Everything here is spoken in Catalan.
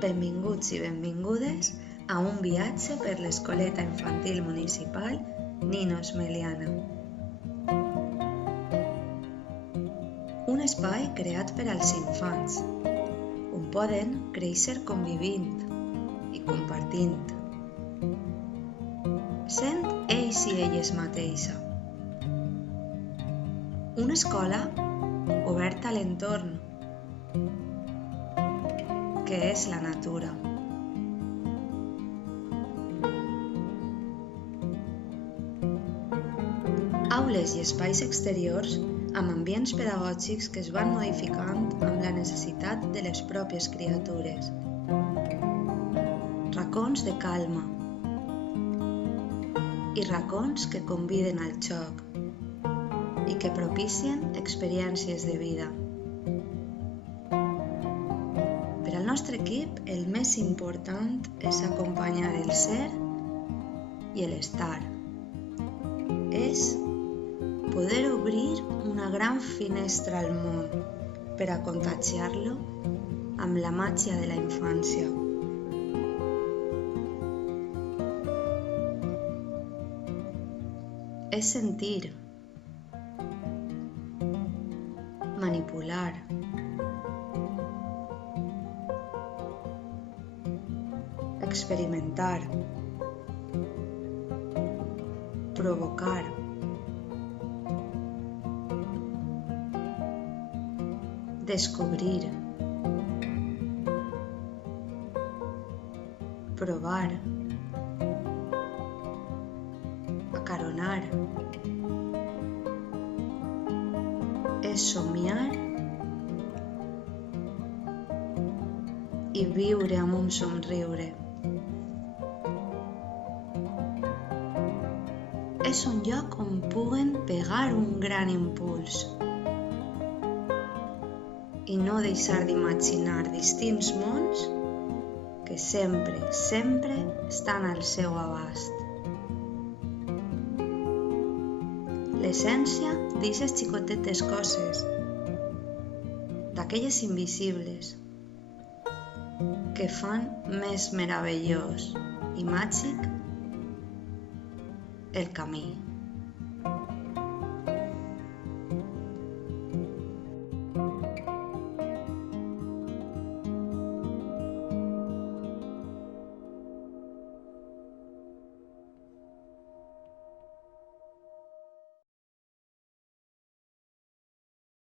Benvinguts i benvingudes a un viatge per l'Escoleta Infantil Municipal Ninos Meliana. Un espai creat per als infants, on poden créixer convivint i compartint, sent ells i elles mateixes. Una escola oberta a l'entorn, que és la natura. Aules i espais exteriors amb ambients pedagògics que es van modificant amb la necessitat de les pròpies criatures. Racons de calma i racons que conviden al joc i que propicien experiències de vida. Per al nostre equip, el més important és acompanyar el ser i l'estar. És poder obrir una gran finestra al món per a contagiar-lo amb la màgia de la infància. És sentir, manipular, experimentar, provocar, descobrir, provar, acaronar, és somiar i viure amb un somriure. És un lloc on puguen pegar un gran impuls i no deixar d'imaginar distints mons que sempre estan al seu abast. L'essència d'eixes xicotetes coses, d'aquelles invisibles, que fan més meravellós i màgic el camí.